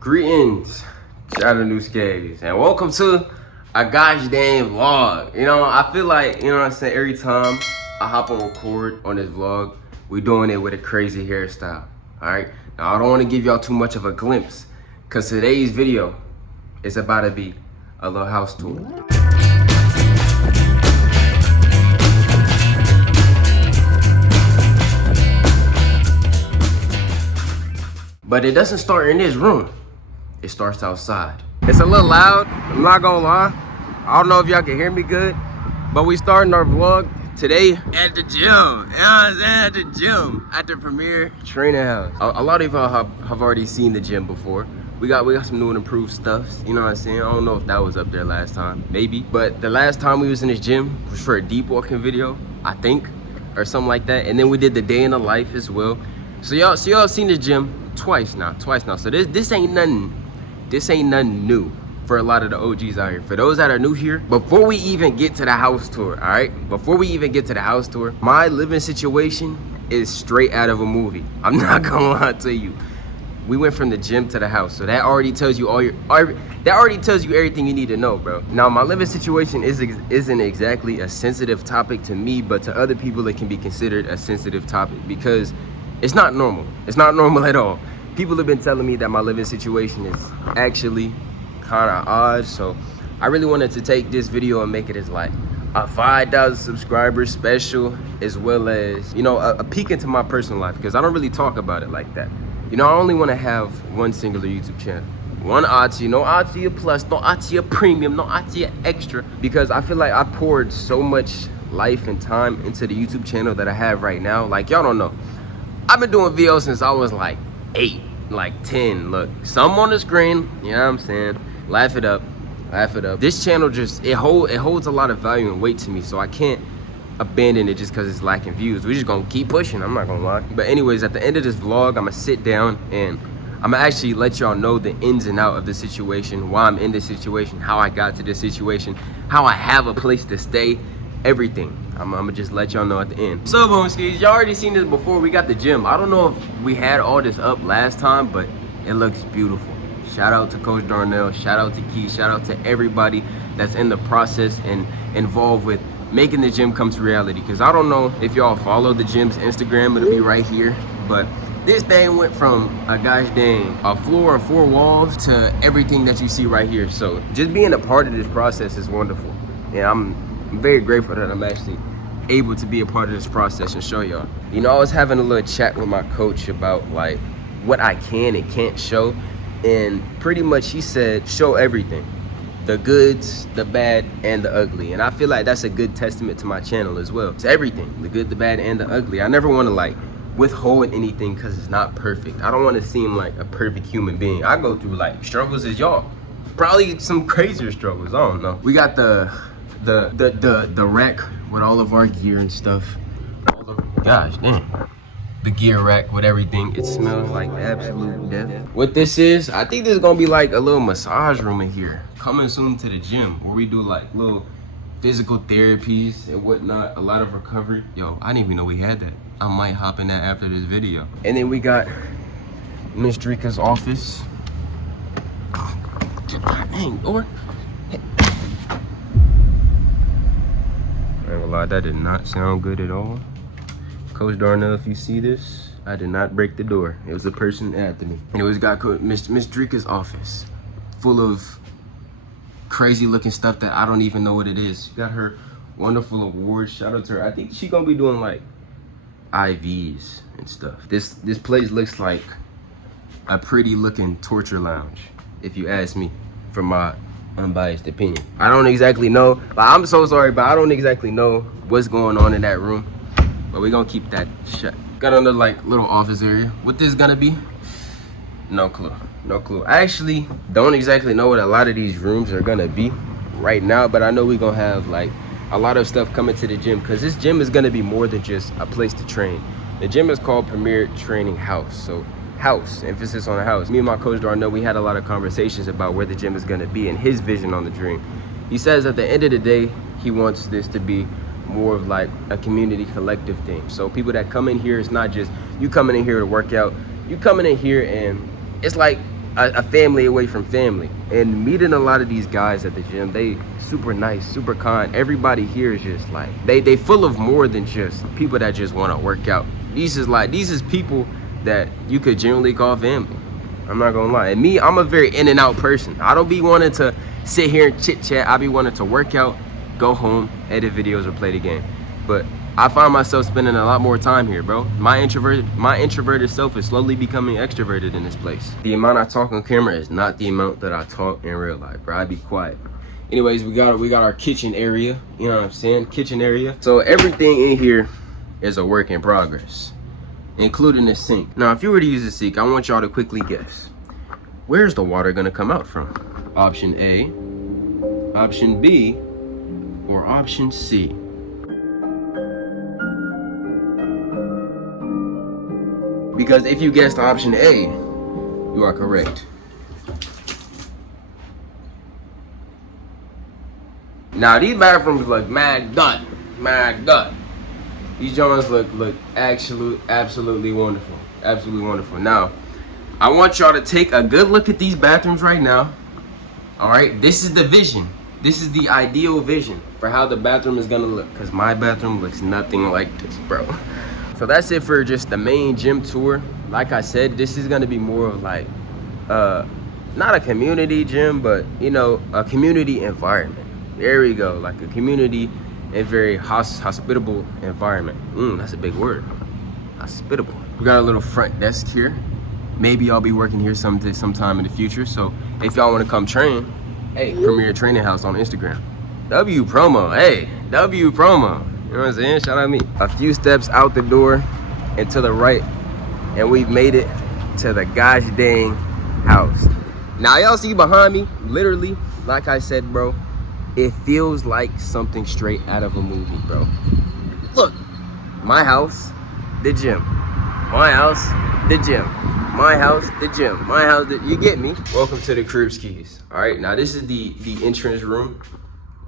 Greetings, Chattanooga's, and welcome to a gosh dang vlog. I feel like, what I'm saying, every time I hop on record on this vlog, we doing it with a crazy hairstyle, all right? Now, I don't want to give y'all too much of a glimpse, because today's video is about to be a little house tour. But it doesn't start in this room. It starts outside. It's a little loud, I'm not gonna lie. I don't know if y'all can hear me good, but we starting our vlog today at the gym. You know what I'm saying? At the gym, at the Premier Training House. A lot of y'all have already seen the gym before. We got some new and improved stuff, you know what I'm saying? I don't know if that was up there last time, maybe. But the last time we was in this gym was for a deep walking video, I think, or something like that. And then we did the day in the life as well. So y'all seen the gym twice now. So this ain't nothing new for a lot of the OGs out here. For those that are new here, before we even get to the house tour, all right? Before we even get to the house tour, my living situation is straight out of a movie. I'm not gonna lie to you. We went from the gym to the house, so that already tells you everything you need to know, bro. Now, my living situation isn't exactly a sensitive topic to me, but to other people, it can be considered a sensitive topic because it's not normal. It's not normal at all. People have been telling me that my living situation is actually kind of odd, so I really wanted to take this video and make it as like a 5,000 subscribers special, as well as, a peek into my personal life, because I don't really talk about it like that. I only want to have one singular YouTube channel. One Atsuya, no Atsuya Plus, no Atsuya Premium, no Atsuya Extra, because I feel like I poured so much life and time into the YouTube channel that I have right now. Like, y'all don't know. I've been doing videos since I was like 8, like 10. Look, some on the screen, you know what I'm saying? Laugh it up. This channel just, it holds a lot of value and weight to me, so I can't abandon it just because it's lacking views. We're just gonna keep pushing, I'm not gonna lie. But anyways, at the end of this vlog, I'm gonna sit down and I'm gonna actually let y'all know the ins and out of the situation, why I'm in this situation, how I got to this situation, how I have a place to stay, everything. I'm gonna just let y'all know at the end. So, boom skis, y'all already seen this before. We got the gym. I don't know if we had all this up last time, but it looks beautiful. Shout out to Coach Darnell, shout out to Key, shout out to everybody that's in the process and involved with making the gym come to reality. Because I don't know if y'all follow the gym's Instagram, it'll be right here. But this thing went from a gosh dang a floor and 4 walls to everything that you see right here. So just being a part of this process is wonderful. And I'm very grateful that I'm actually able to be a part of this process and show y'all. I was having a little chat with my coach about like what I can and can't show. And pretty much he said, show everything. The goods, the bad, and the ugly. And I feel like that's a good testament to my channel as well. It's everything, the good, the bad, and the ugly. I never want to like withhold anything because it's not perfect. I don't want to seem like a perfect human being. I go through like struggles as y'all. Probably some crazier struggles, I don't know. We got the rack with all of our gear and stuff. Gosh damn. The gear rack with everything. It smells like absolute death. What this is, I think this is gonna be like a little massage room in here. Coming soon to the gym where we do like little physical therapies and whatnot, a lot of recovery. Yo, I didn't even know we had that. I might hop in that after this video. And then we got Miss Drika's office. Dang, or I ain't gonna lie, that did not sound good at all. Coach Darnell, if you see this, I did not break the door. It was the person after me. And it was got Miss Drika's office, full of crazy looking stuff that I don't even know what it is. She got her wonderful awards. Shout out to her. I think she gonna be doing like IVs and stuff. This place looks like a pretty looking torture lounge, if you ask me, from my unbiased opinion. I don't exactly know. I'm so sorry, but I don't exactly know what's going on in that room. But we're gonna keep that shut. Got another like little office area. What this gonna be? No clue. I actually don't exactly know what a lot of these rooms are gonna be right now, but I know we're gonna have like a lot of stuff coming to the gym, because this gym is gonna be more than just a place to train. The gym is called Premier Training House. So house, emphasis on the house. Me and my coach Darnell, we had a lot of conversations about where the gym is gonna be and his vision on the dream. He says at the end of the day, he wants this to be more of like a community collective thing. So people that come in here, it's not just you coming in here to work out. You coming in here and it's like a family away from family. And meeting a lot of these guys at the gym, they super nice, super kind. Everybody here is just like, they full of more than just people that just want to work out. These is people that you could generally call family. I'm not gonna lie. And me, I'm a very in and out person. I don't be wanting to sit here and chit chat. I be wanting to work out, go home, edit videos, or play the game. But I find myself spending a lot more time here, bro. My introverted self is slowly becoming extroverted in this place. The amount I talk on camera is not the amount that I talk in real life, bro. I be quiet. Anyways, we got our kitchen area. You know what I'm saying? Kitchen area. So everything in here is a work in progress, including the sink. Now, if you were to use a sink, I want y'all to quickly guess. Where's the water gonna come out from? Option A, option B, or option C? Because if you guessed option A, you are correct. Now these bathrooms look mad good. These joints look absolutely wonderful. Absolutely wonderful. Now, I want y'all to take a good look at these bathrooms right now. All right, this is the vision. This is the ideal vision for how the bathroom is gonna look, because my bathroom looks nothing like this, bro. So that's it for just the main gym tour. Like I said, this is gonna be more of like, not a community gym, but you know, a community environment. There we go, like a community and very hospitable environment. That's a big word, hospitable. We got a little front desk here. Maybe I'll be working here sometime in the future. So if y'all wanna come train, hey, Premier Training House on Instagram. W promo, hey, W promo. You know what I'm saying? Shout out me. A few steps out the door and to the right, and we've made it to the gosh dang house. Now y'all see behind me, literally, like I said, bro, it feels like something straight out of a movie, bro. Look, my house, the gym. My house, the gym. My house, the gym. My house, you get me? Welcome to the crib skis. All right, now this is the entrance room.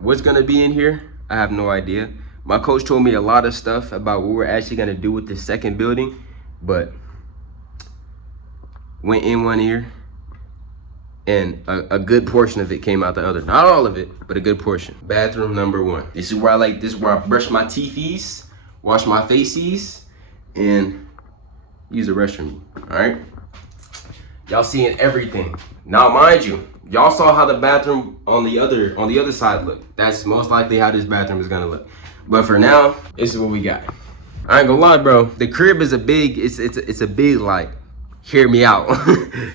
What's gonna be in here? I have no idea. My coach told me a lot of stuff about what we're actually gonna do with this second building, but went in one ear and a good portion of it came out the other. Not all of it, but a good portion. Bathroom number 1. This is where I brush my teethies, wash my faces, and use the restroom, all right? Y'all seeing everything. Now, mind you, y'all saw how the bathroom on the other side looked. That's most likely how this bathroom is gonna look. But for now, this is what we got. I ain't gonna lie, bro. The crib is it's a big like, hear me out.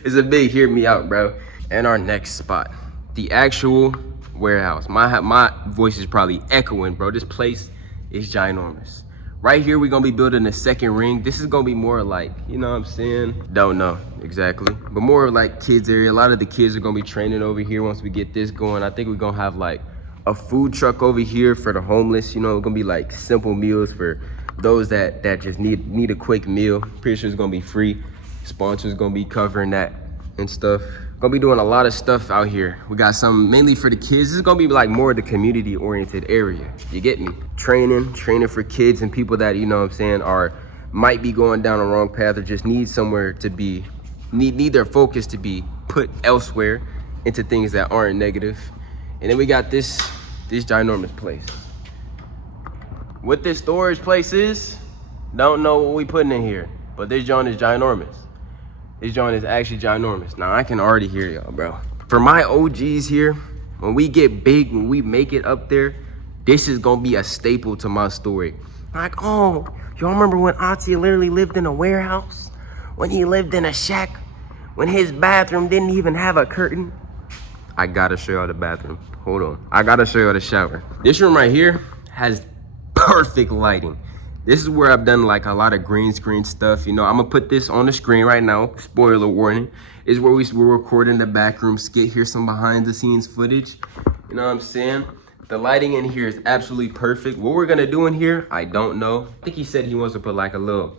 It's a big hear me out, bro. And our next spot, the actual warehouse. My voice is probably echoing, bro. This place is ginormous. Right here, we're gonna be building a second ring. This is gonna be more like, you know what I'm saying? Don't know exactly, but more like kids area. A lot of the kids are gonna be training over here once we get this going. I think we're gonna have like a food truck over here for the homeless. You know, it's gonna be like simple meals for those that just need a quick meal. Pretty sure it's gonna be free. Sponsors gonna be covering that and stuff. Gonna be doing a lot of stuff out here. We got some mainly for the kids. This is gonna be like more the community oriented area. You get me? Training for kids and people that, you know what I'm saying, might be going down a wrong path or just need somewhere to be, need their focus to be put elsewhere into things that aren't negative. And then we got this ginormous place. What this storage place is, don't know what we putting in here, but this joint is ginormous. This joint is actually ginormous. Now I can already hear y'all, bro. For my OGs here, when we get big, when we make it up there, this is gonna be a staple to my story. Like, oh, y'all remember when Atsuya literally lived in a warehouse? When he lived in a shack? When his bathroom didn't even have a curtain? I gotta show y'all the bathroom. Hold on. I gotta show y'all the shower. This room right here has perfect lighting. This is where I've done like a lot of green screen stuff. You know, I'm gonna put this on the screen right now. Spoiler warning. Is where we're recording the backroom skit. Here's some behind the scenes footage. You know what I'm saying? The lighting in here is absolutely perfect. What we're gonna do in here, I don't know. I think he said he wants to put like a little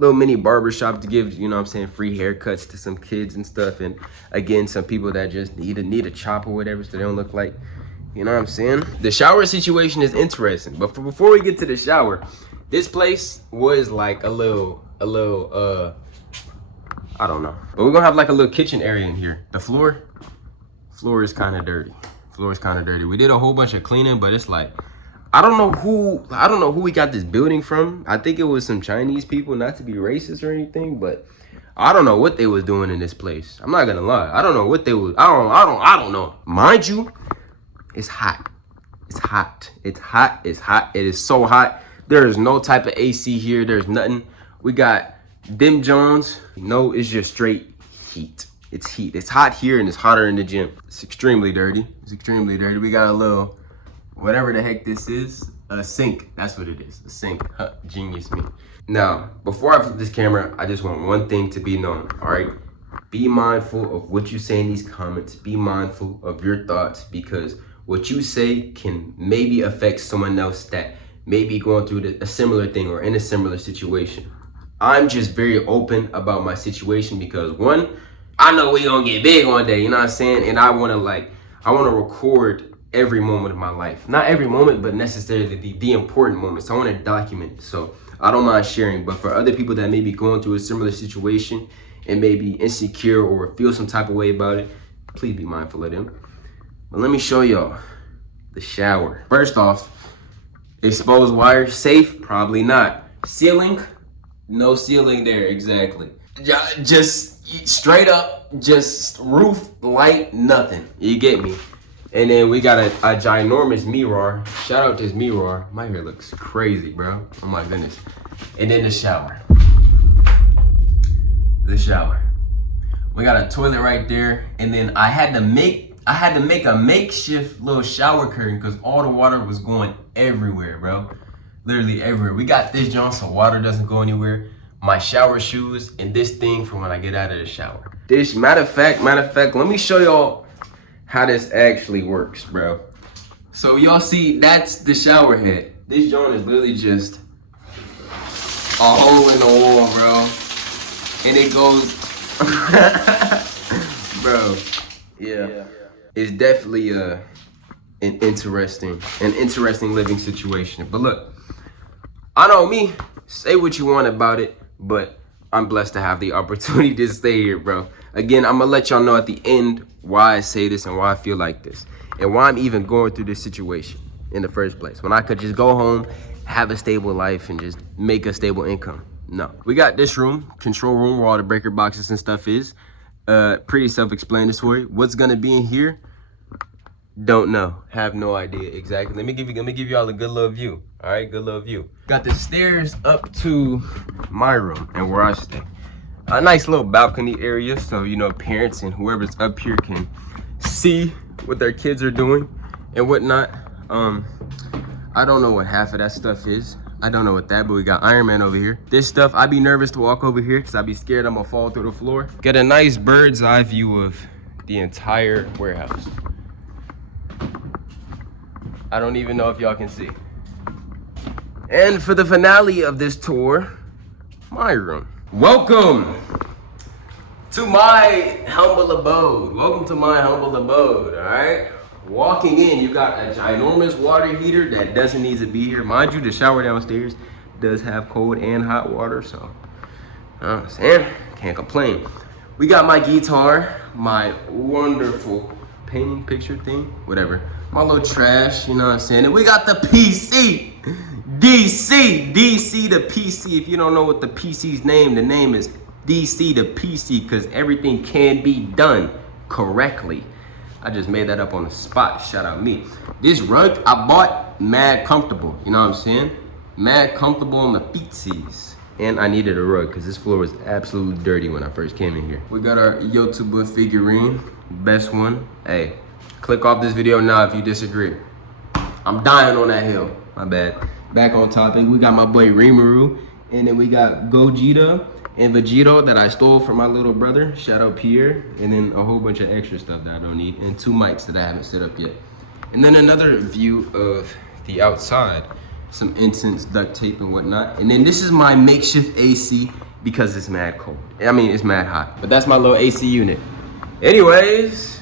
mini barber shop to give, you know what I'm saying, free haircuts to some kids and stuff. And again, some people that just need a chop or whatever so they don't look like, you know what I'm saying? The shower situation is interesting. But before we get to the shower, this place was like a little I don't know. But we're gonna have like a little kitchen area in here. The floor is kind of dirty. Floor is kind of dirty. We did a whole bunch of cleaning, but it's like, I don't know who we got this building from. I think it was some Chinese people, not to be racist or anything, but I don't know what they was doing in this place. I'm not gonna lie. I don't know what they was. I don't know. Mind you, it's hot. It's hot. It's hot. It's hot. It is so hot. There is no type of AC here. There's nothing. We got Dim Jones. No, it's just straight heat. It's heat. It's hot here and it's hotter in the gym. It's extremely dirty. It's extremely dirty. We got a little, whatever the heck this is, a sink. That's what it is. A sink. Huh, genius me. Now, before I flip this camera, I just want one thing to be known. All right. Be mindful of what you say in these comments. Be mindful of your thoughts, because what you say can maybe affect someone else that may be going through a similar thing or in a similar situation. I'm just very open about my situation because, one, I know we gonna get big one day, you know what I'm saying? And I wanna record every moment of my life. Not every moment, but necessarily the important moments. I wanna document it. So I don't mind sharing, but for other people that may be going through a similar situation and may be insecure or feel some type of way about it, please be mindful of them. But let me show y'all the shower. First off, exposed wire, safe? Probably not. Ceiling? No ceiling there, exactly. Just straight up, just roof, light, nothing. You get me? And then we got a ginormous mirror. Shout out to this mirror. My hair looks crazy, bro. Oh my goodness. And then the shower. The shower. We got a toilet right there. And then I had to make a makeshift little shower curtain because all the water was going everywhere, bro. Literally everywhere. We got this joint so water doesn't go anywhere. My shower shoes and this thing for when I get out of the shower. This, matter of fact, let me show y'all how this actually works, bro. So y'all see, that's the shower head. This joint is literally just a hole in the wall, bro. And it goes, bro. Yeah. It's definitely an interesting living situation. But look, I know me, say what you want about it, but I'm blessed to have the opportunity to stay here, bro. Again, I'm gonna let y'all know at the end why I say this and why I feel like this and why I'm even going through this situation in the first place, when I could just go home, have a stable life, and just make a stable income. No, we got this room, control room, where all the breaker boxes and stuff is. Pretty self-explanatory. What's gonna be in here? Don't know. Have no idea exactly. Let me give y'all a good little view. All right, good little view. Got the stairs up to my room and where I stay. A nice little balcony area, so you know parents and whoever's up here can see what their kids are doing and whatnot. I don't know what half of that stuff is. I don't know what that, but we got Iron Man over here. This stuff, I'd be nervous to walk over here because I'd be scared I'm gonna fall through the floor. Get a nice bird's eye view of the entire warehouse. I don't even know if y'all can see. And for the finale of this tour, my room. Welcome to my humble abode. Welcome to my humble abode, all right? Walking in, you got a ginormous water heater that doesn't need to be here. Mind you, the shower downstairs does have cold and hot water, so I'm saying, can't complain. We got my guitar, my wonderful painting picture thing, whatever. My little trash, you know what I'm saying? And we got the PC, DC the PC. If you don't know what the PC's name, the name is DC the PC, because everything can be done correctly. I just made that up on the spot, shout out me. This rug I bought, mad comfortable, you know what I'm saying? Mad comfortable on the feetsies. And I needed a rug because this floor was absolutely dirty when I first came in here. We got our YouTuber figurine, best one. Hey, click off this video now if you disagree. I'm dying on that hill, my bad. Back on topic, we got my boy Rimuru, and then we got Gogeta and Vegito that I stole from my little brother, shout out Pierre, and then a whole bunch of extra stuff that I don't need, and 2 mics that I haven't set up yet. And then another view of the outside, some incense, duct tape, and whatnot. And then this is my makeshift AC because it's mad cold. I mean, it's mad hot, but that's my little AC unit. Anyways,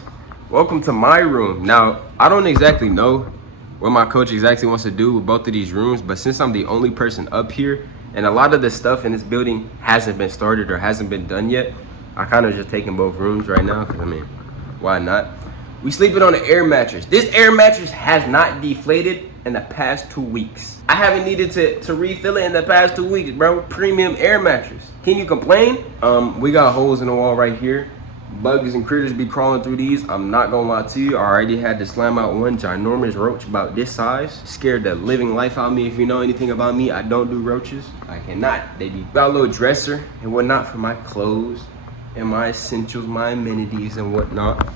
welcome to my room. Now, I don't exactly know what my coach exactly wants to do with both of these rooms, but since I'm the only person up here, and a lot of the stuff in this building hasn't been started or hasn't been done yet, I kind of just taking both rooms right now because I mean, why not? We sleeping on an air mattress. This air mattress has not deflated in the past 2 weeks. I haven't needed to refill it in the past 2 weeks, bro. Premium air mattress. Can you complain? We got holes in the wall right here. Bugs and critters be crawling through these. I'm not gonna lie to you. I already had to slam out one ginormous roach about this size. Scared the living life out of me. If you know anything about me, I don't do roaches. I cannot. They be got a little dresser and whatnot for my clothes and my essentials, my amenities and whatnot.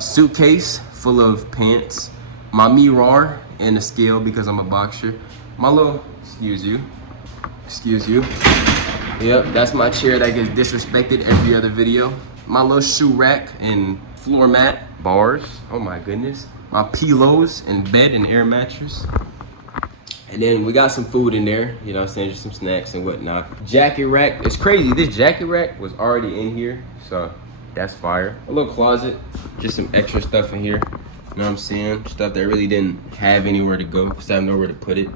Suitcase full of pants, my mirror and a scale because I'm a boxer. My little, excuse you. Yep, that's my chair that gets disrespected every other video. My little shoe rack and floor mat, bars, oh my goodness. My pillows and bed and air mattress. And then we got some food in there, you know what I'm saying, just some snacks and whatnot. Jacket rack, it's crazy, this jacket rack was already in here, so that's fire. A little closet, just some extra stuff in here, you know what I'm saying? Stuff that really didn't have anywhere to go, just have nowhere to put it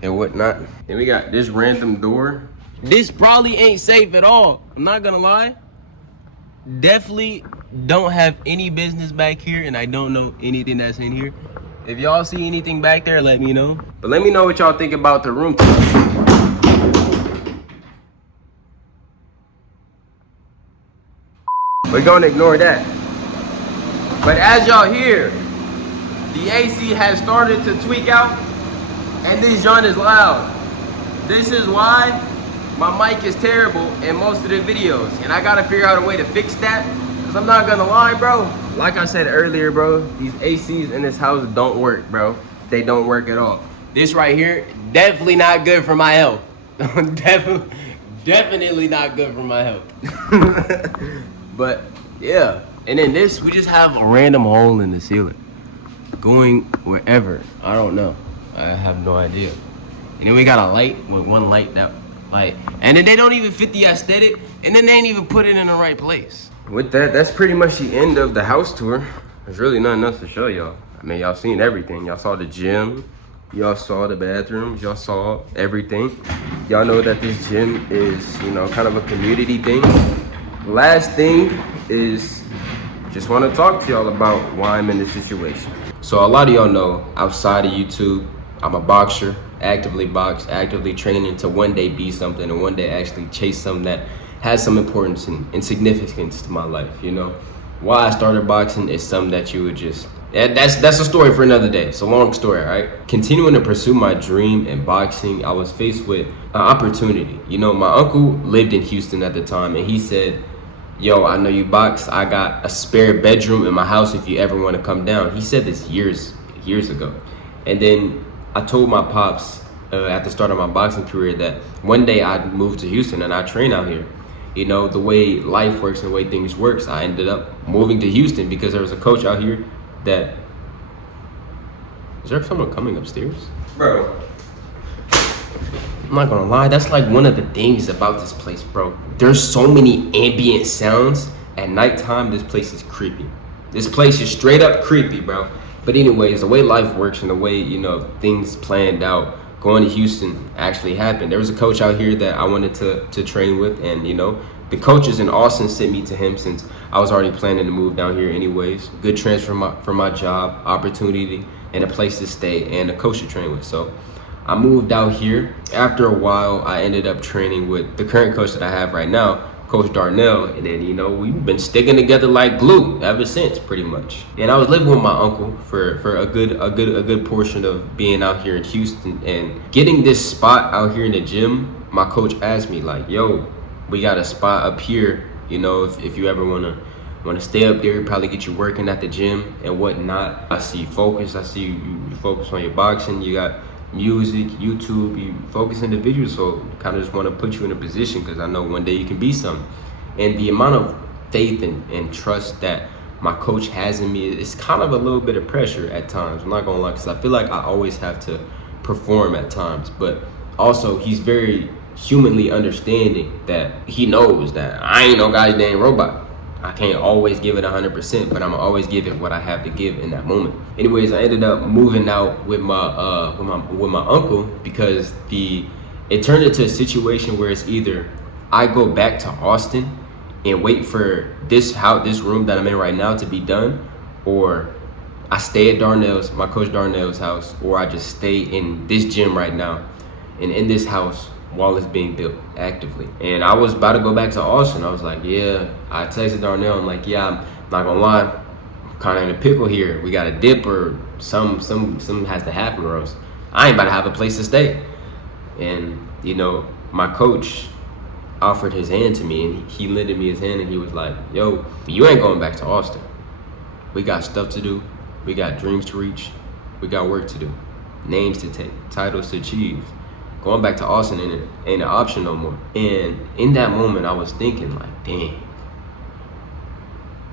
and whatnot. Then we got this random door. This probably ain't safe at all, I'm not gonna lie. Definitely don't have any business back here and I don't know anything that's in here. If y'all see anything back there, let me know. But let me know what y'all think about the room tour. We're gonna ignore that. But as y'all hear, the AC has started to tweak out and this joint is loud. This is why my mic is terrible in most of the videos. And I gotta figure out a way to fix that. Cause I'm not gonna lie, bro. Like I said earlier, bro, these ACs in this house don't work, bro. They don't work at all. This right here, definitely not good for my health. Definitely not good for my health. But yeah, and then this, we just have a random hole in the ceiling. Going wherever, I don't know. I have no idea. And then we got a light with one light that, like, and then they don't even fit the aesthetic, and then they ain't even put it in the right place. With that, that's pretty much the end of the house tour. There's really nothing else to show y'all. I mean, y'all seen everything. Y'all saw the gym, y'all saw the bathrooms, y'all saw everything. Y'all know that this gym is, you know, kind of a community thing. Last thing is, just want to talk to y'all about why I'm in this situation. So a lot of y'all know, outside of YouTube, I'm a boxer, actively box, actively training to one day be something and one day actually chase something that has some importance and significance to my life, you know? Why I started boxing is something that you would just, that's a story for another day. It's a long story, all right? Continuing to pursue my dream in boxing, I was faced with an opportunity. You know, my uncle lived in Houston at the time and he said, yo, I know you box, I got a spare bedroom in my house if you ever want to come down. He said this years ago. And then I told my pops at the start of my boxing career that one day I'd move to Houston and I'd train out here. You know, the way life works and the way things works, I ended up moving to Houston because there was a coach out here that, is there someone coming upstairs? Bro, I'm not gonna lie, that's like one of the things about this place, bro. There's so many ambient sounds. At nighttime, this place is creepy. This place is straight up creepy, bro. But anyways, the way life works and the way, you know, things planned out, going to Houston actually happened. There was a coach out here that I wanted to train with, and you know, the coaches in Austin sent me to him since I was already planning to move down here anyways. Good transfer for my job, opportunity, and a place to stay, and a coach to train with. So I moved out here. After a while, I ended up training with the current coach that I have right now, Coach Darnell, and then, you know, we've been sticking together like glue ever since, pretty much. And I was living with my uncle for a good portion of being out here in Houston, and getting this spot out here in the gym. My coach asked me like, yo, we got a spot up here, you know, if you ever want to stay up there, probably get you working at the gym and whatnot. I see you focus. I see you focus on your boxing. You got music, YouTube, you focus individual, so kind of just want to put you in a position because I know one day you can be something. And the amount of faith and trust that my coach has in me, it's kind of a little bit of pressure at times. I'm not gonna lie, because I feel like I always have to perform at times, but also he's very humanly understanding that he knows that I ain't no goddamn robot. I can't always give it 100%, but I'm always give it what I have to give in that moment. Anyways, I ended up moving out with my uncle because it turned into a situation where it's either I go back to Austin and wait for this room that I'm in right now to be done, or I stay at Darnell's, my coach Darnell's house, or I just stay in this gym right now and in this house while it's being built actively. And I was about to go back to Austin. I was like, yeah, I texted Darnell. I'm like, yeah, I'm not gonna lie, I'm kind of in a pickle here. We got a dip or something has to happen, or else I ain't about to have a place to stay. And you know, my coach offered his hand to me, and he lended me his hand, and he was like, yo, you ain't going back to Austin. We got stuff to do. We got dreams to reach. We got work to do. Names to take. Titles to achieve. Going back to Austin ain't an option no more. And in that moment, I was thinking like, dang,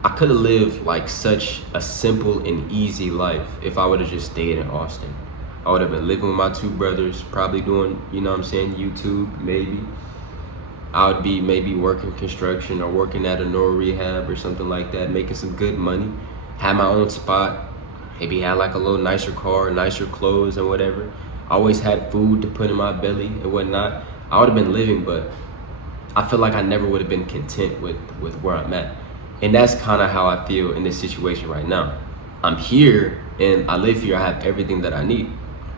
I could have lived like such a simple and easy life if I would have just stayed in Austin. I would have been living with my two brothers, probably doing, you know what I'm saying, YouTube, maybe. I would be maybe working construction or working at a neuro rehab or something like that, making some good money, have my own spot, maybe had like a little nicer car, nicer clothes and whatever. I always had food to put in my belly and whatnot. I would have been living, but I feel like I never would have been content with where I'm at. And that's kind of how I feel in this situation right now. I'm here and I live here. I have everything that I need.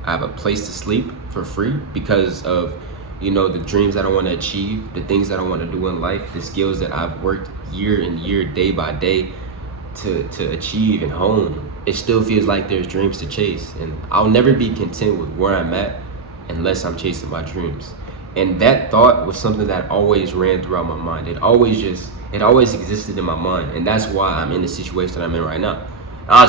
I have a place to sleep for free because of, you know, the dreams that I want to achieve, the things that I want to do in life, the skills that I've worked year and year, day by day to achieve and hone. It still feels like there's dreams to chase, and I'll never be content with where I'm at unless I'm chasing my dreams. And that thought was something that always ran throughout my mind. It always existed in my mind, and that's why I'm in the situation that I'm in right now.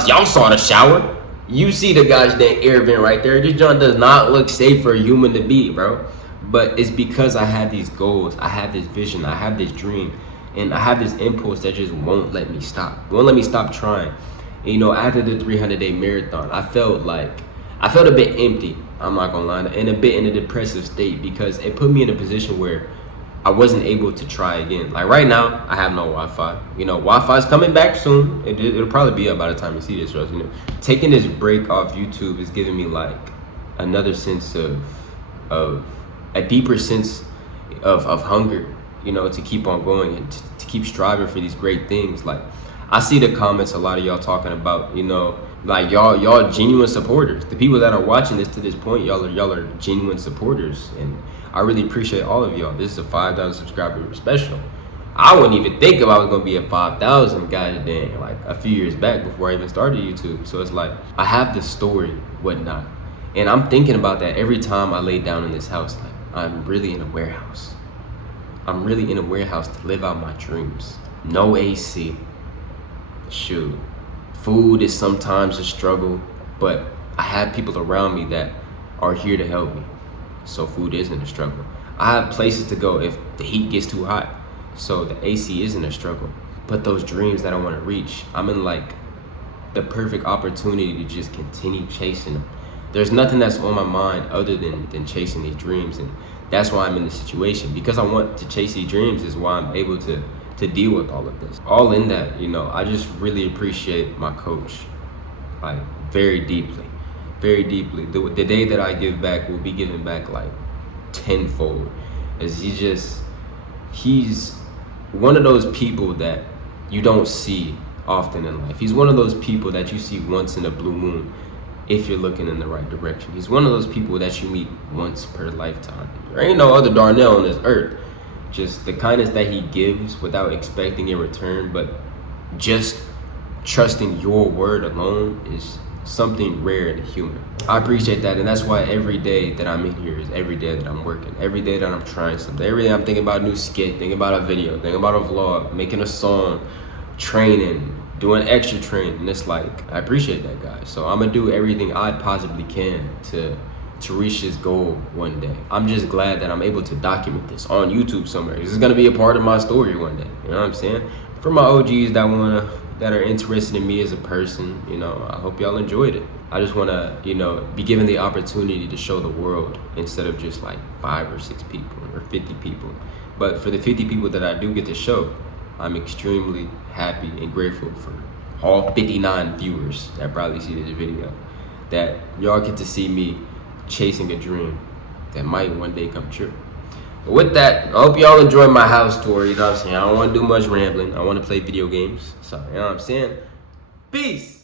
Y'all saw the shower. You see the gosh dang air vent right there. This joint does not look safe for a human to be, bro. But it's because I have these goals, I have this vision, I have this dream, and I have this impulse that just won't let me stop. Won't let me stop trying. And, you know, after the 300-day marathon, I felt a bit empty, I'm not gonna lie, and a bit in a depressive state because it put me in a position where I wasn't able to try again. Like right now, I have no Wi-Fi. You know, Wi-Fi's coming back soon. It'll probably be up by the time you see this, you know. Taking this break off YouTube is giving me like another sense of a deeper sense of hunger, you know, to keep on going and to keep striving for these great things. Like I see the comments, a lot of y'all talking about, you know, like y'all genuine supporters. The people that are watching this to this point, y'all are genuine supporters, and I really appreciate all of y'all. This is a 5,000 subscriber special. I wouldn't even think if I was gonna be at 5,000 guys dang like a few years back before I even started YouTube. So it's like I have this story, whatnot, and I'm thinking about that every time I lay down in this house. Like I'm really in a warehouse. I'm really in a warehouse to live out my dreams. No AC. Shoot. Food is sometimes a struggle, but I have people around me that are here to help me. So food isn't a struggle. I have places to go if the heat gets too hot. So the AC isn't a struggle. But those dreams that I want to reach, I'm in like the perfect opportunity to just continue chasing them. There's nothing that's on my mind other than chasing these dreams, and that's why I'm in this situation. Because I want to chase these dreams is why I'm able to deal with all of this. All in that, you know, I just really appreciate my coach, like very deeply, very deeply. The day that I give back will be giving back like tenfold, as he's one of those people that you don't see often in life. He's one of those people that you see once in a blue moon if you're looking in the right direction. He's one of those people that you meet once per lifetime. There ain't no other Darnell on this earth. Just the kindness that he gives without expecting in return, but just trusting your word alone is something rare in a human. I appreciate that, and that's why every day that I'm in here is every day that I'm working, every day that I'm trying something, every day I'm thinking about a new skit, thinking about a video, thinking about a vlog, making a song, training, doing extra training. And it's like, I appreciate that, guys. So I'm gonna do everything I possibly can to reach this goal one day. I'm just glad that I'm able to document this on YouTube somewhere. This is gonna be a part of my story one day. You know what I'm saying? For my OGs that are interested in me as a person, you know, I hope y'all enjoyed it. I just wanna, you know, be given the opportunity to show the world instead of just like 5 or 6 people or 50 people. But for the 50 people that I do get to show, I'm extremely happy and grateful for all 59 viewers that probably see this video, that y'all get to see me chasing a dream that might one day come true. With that, I hope y'all enjoyed my house tour. You know what I'm saying? I don't want to do much rambling. I want to play video games. So, you know what I'm saying? Peace.